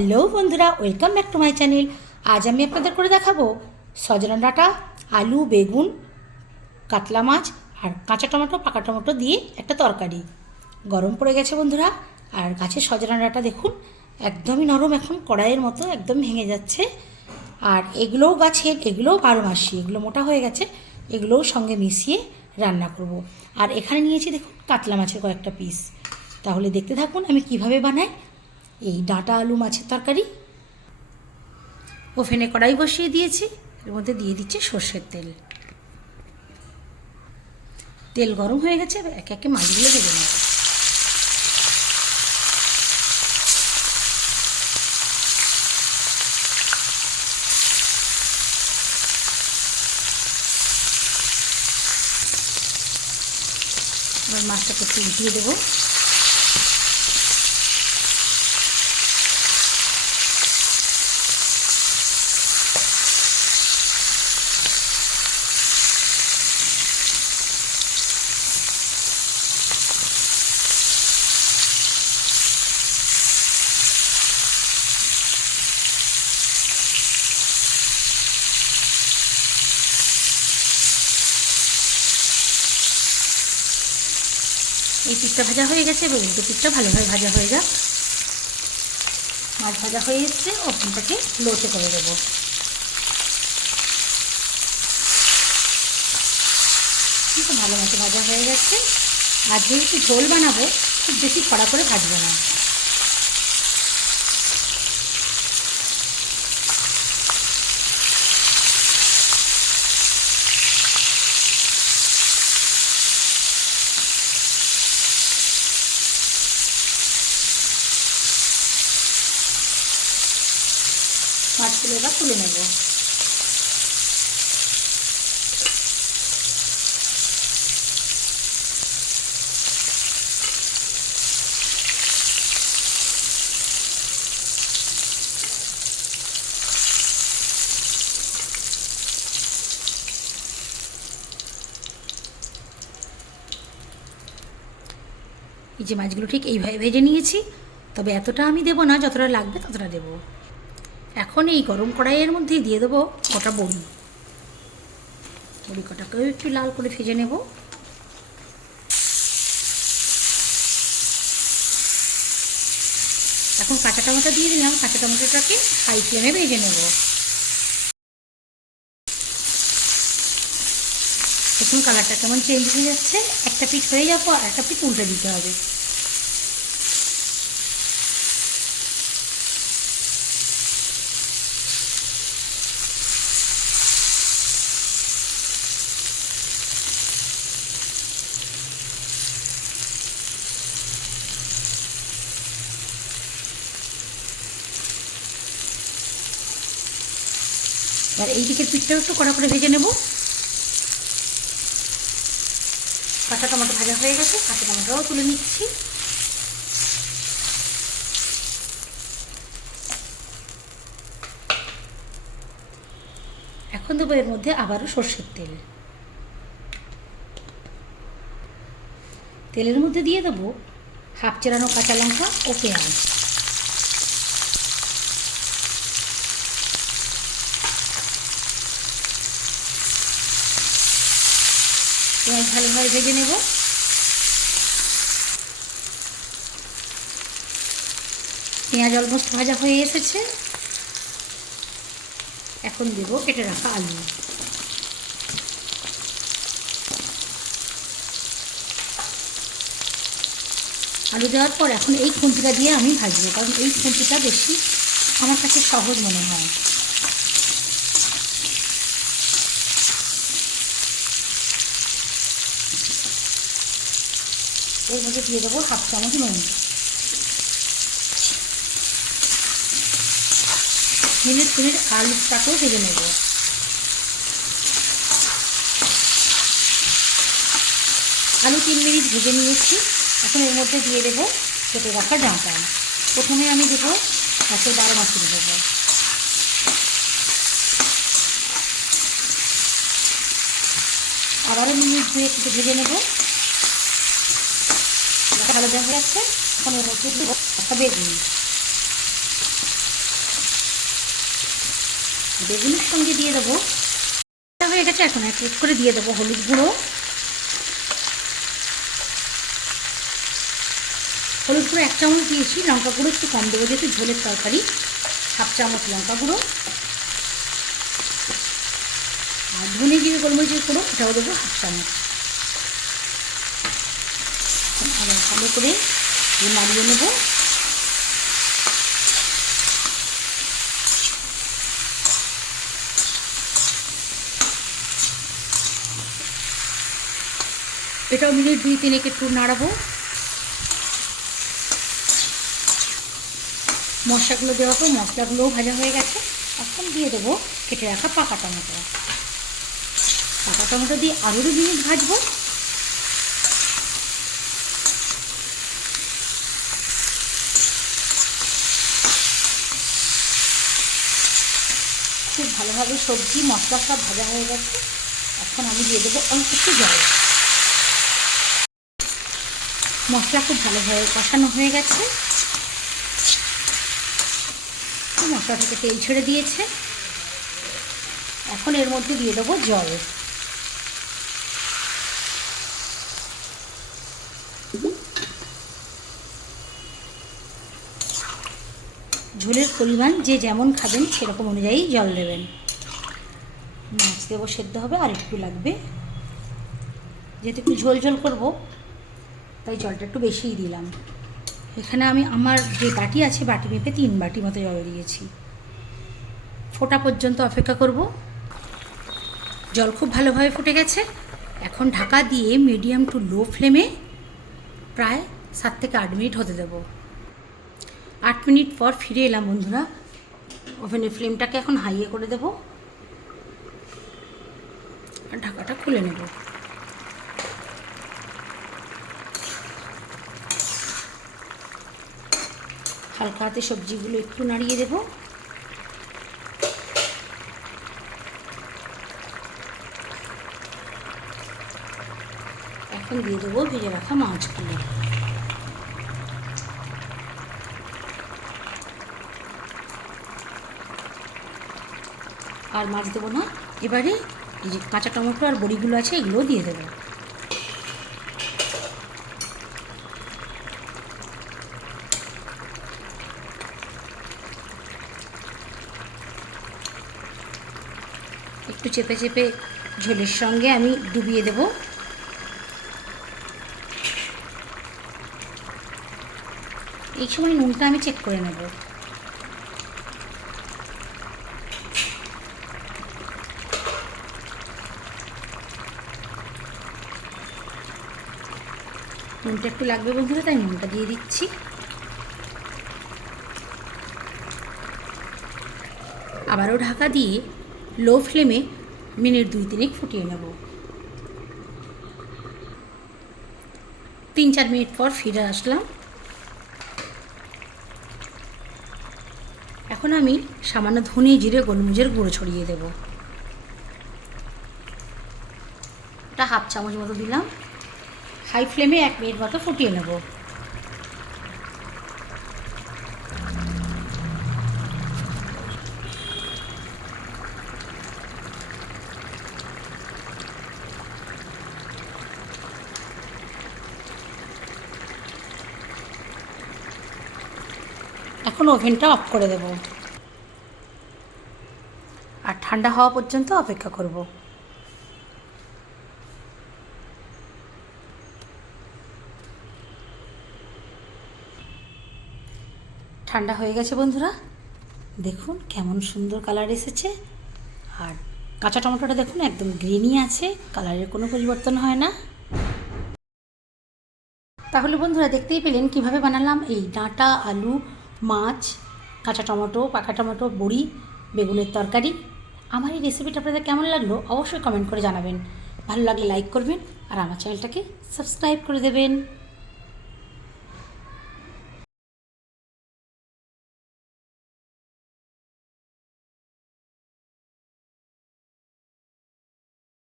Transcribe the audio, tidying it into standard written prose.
Hello বন্ধুরা, welcome back to my channel. আজ আমি আপনাদের করে দেখাবো সজনা ডাঁটা, আলু, বেগুন, কাতলা মাছ আর কাঁচা টমেটো, পাকা টমেটো দিয়ে একটা তরকারি। গরম পড়ে গেছে বন্ধুরা, আর গাছের সজনা ডাঁটা দেখুন একদমই নরম, এখন কড়াইয়ের মতো একদম ভেঙে যাচ্ছে। আর এগুলোও গাছের, এগুলোও 12 মাসি, এগুলো মোটা হয়ে গেছে, এগুলোও সঙ্গে মিশিয়ে রান্না করব। আর এখানে নিয়েছি দেখুন কাতলা মাছের কয়েকটা পিস। তাহলে দেখতে থাকুন আমি কিভাবে বানাই এই ডাঁটা আলু মাছের তরকারি। ওভেনে কড়াই বসিয়ে দিয়েছি, এর মধ্যে দিয়ে দিচ্ছি সর্ষের তেল। তেল গরম হয়ে গেছে, একে একে মাছগুলো ভেজে নেব। এবার মাছটাকে একটু উঠিয়ে দেবো। এই পিঠটা ভাজা হয়ে গেছে, এবার উল্টো পিঠটা ভালোভাবে ভাজা হয়ে যাক। মাছ ভাজা হয়ে এসছে, ওভেনটাকে লোতে করে দেবো। কিন্তু ভালো মতো ভাজা হয়ে গেছে। আর যেহেতু ঝোল বানাবো, খুব বেশি কড়া করে ভাজবো না। মাছগুলো এবার তুলে নেব। এই যে মাছগুলো ঠিক এইভাবে ভেজে নিয়েছি, তবে এতটা আমি দেবো না, যতটা লাগবে ততটা দেবো। এখন এই গরম কড়াইয়ের মধ্যেই দিয়ে দেবো কটা বড়ি। বড়ি কটাকেও একটু লাল করে ভেজে নেব। এখন কাঁচা টমেটো দিয়ে দিলাম, কাঁচা টমেটোটাকে হাই ফ্লেমে ভেজে নেব। এখন কালারটা কেমন চেঞ্জ হয়ে যাচ্ছে, একটা পিঠ হয়ে যাবো আর একটা পিঠ উল্টে দিতে হবে। আর এই দিকের পিঠটাও একটু কড়া করে ভেজে নেব। কাঁচা টমেটো ভাজা হয়ে গেছে, কাঁচা টমেটোটাও তুলে নিচ্ছি। এখন দেবো এর মধ্যে আবারও সর্ষের তেল। তেলের মধ্যে দিয়ে দেবো হাফ চেরানো কাঁচা লঙ্কা ও পেঁয়াজ। পেঁয়াজ ভালোভাবে ভেজে নেব। পেঁয়াজ অলমোস্ট ভাজা হয়ে এসেছে। এখন দেবো কেটে রাখা আলু। আলু দেওয়ার পর এখন এই খুন্তিটা দিয়ে আমি ভাজবো, কারণ এই খুন্তিটা বেশি আমার কাছে সহজ মনে হয়। এর মধ্যে দিয়ে দেবো হাফ চামচ নুন। মিনিট আলুটাকেও ভেজে নেব। আলু 3 মিনিট ভেজে নিয়েছি। এখন এর মধ্যে দিয়ে দেবো কেটে রাখা ডাঁটা। প্রথমে আমি দেবো গাছের 12 মাসি দেবো। আবারও মিনিট 2 একটু ভেজে নেব। ভালো দেখা যাচ্ছে। এখন এর মধ্যে দেবো একটা বেগুন। বেগুনের সঙ্গে দিয়ে দেবো, হয়ে গেছে। এখন এক এক করে দিয়ে দেবো হলুদ গুঁড়ো। হলুদ গুঁড়ো 1 চামচ দিয়েছি, লঙ্কা গুঁড়ো একটু কম দেবো যেহেতু ঝোলের তরকারি। 1/2 চামচ লঙ্কা গুঁড়ো, আর ধনে জিরে গোলমরিচের গুঁড়ো এটাও দেবো 1/2 চামচ। আবার ভালো করে নাড়িয়ে নেব। এটাও মিনিট 2-3 একটু নাড়াবো। মশলাগুলো দেওয়ার পর মশলাগুলোও ভাজা হয়ে গেছে। এখন দিয়ে দেবো কেটে রাখা পাকা টমেটো। পাকা টমেটো দিয়ে আরও 2 মিনিট ভাজবো। খুব ভালোভাবে সবজি মশলা সব ভাজা হয়ে গেছে। এখন আমি দিয়ে দেবো অল্প একটু জল। মশলা খুব ভালোভাবে কষানো হয়ে গেছে, মশলা থেকে তেল ছেড়ে দিয়েছে। এখন এর মধ্যে দিয়ে দেবো জল। ঝোলের পরিমাণ যে যেমন খাবেন সেরকম অনুযায়ী জল দেবেন। মাছ দেবো, সেদ্ধ হবে, আর একটু লাগবে। যেহেতু একটু ঝোল ঝোল করবো তাই জলটা একটু বেশিই দিলাম। এখানে আমি আমার যে বাটি আছে বাটি মেপে 3 বাটি মতো জল দিয়েছি। ফোটা পর্যন্ত অপেক্ষা করব। জল খুব ভালোভাবে ফুটে গেছে। এখন ঢাকা দিয়ে মিডিয়াম টু লো ফ্লেমে প্রায় 7 থেকে 8 মিনিট হতে দেব। 8 মিনিট পর ফিরে এলাম বন্ধুরা। ওভেনের ফ্লেমটাকে এখন হাইয়ে করে দেব আর ঢাকাটা খুলে নেব। হালকা হাতে সবজিগুলো একটু নাড়িয়ে দেব। এখন দিয়ে দেবো ভেজে রাখা মাছগুলো। আর মাছ দেবো না, এবারে এই যে কাঁচা টমেটো আর বড়িগুলো আছে এগুলোও দিয়ে দেবো। একটু চেপে চেপে ঝোলের সঙ্গে আমি ডুবিয়ে দেব। এই সময় নুনটা আমি চেক করে নেব। নুনটা একটু লাগবে বন্ধুরা, তাই নুনটা দিয়ে দিচ্ছি। আবারও ঢাকা দিয়ে লো ফ্লেমে মিনিট 2-3 ফুটিয়ে নেব। 3-4 মিনিট পর ফিরে আসলাম। এখন আমি সামান্য ধনে জিরে গোলমরিচের গুঁড়ো ছড়িয়ে দেব। এটা 1/2 চামচ মতো দিলাম। হাই ফ্লেমে 1 মিনিট মতো ফুটিয়ে নেব। এখন ওভেনটা অফ করে দেব আর ঠান্ডা হওয়া পর্যন্ত অপেক্ষা করব। ঠান্ডা হয়ে গেছে বন্ধুরা, দেখুন কেমন সুন্দর কালার এসেছে। আর কাঁচা টমেটোটা দেখুন একদম গ্রিনই আছে, কালারের কোনো পরিবর্তন হয় না। তাহলে বন্ধুরা দেখতেই পেলেন কিভাবে বানালাম এই ডাঁটা, আলু, মাছ, কাঁচা টমেটো, পাকা টমেটো, বড়ি, বেগুনের তরকারি। আমার এই রেসিপিটা আপনাদের কেমন লাগলো অবশ্যই কমেন্ট করে জানাবেন। ভালো লাগলে লাইক করবেন আর আমার চ্যানেলটাকে সাবস্ক্রাইব করে দেবেন।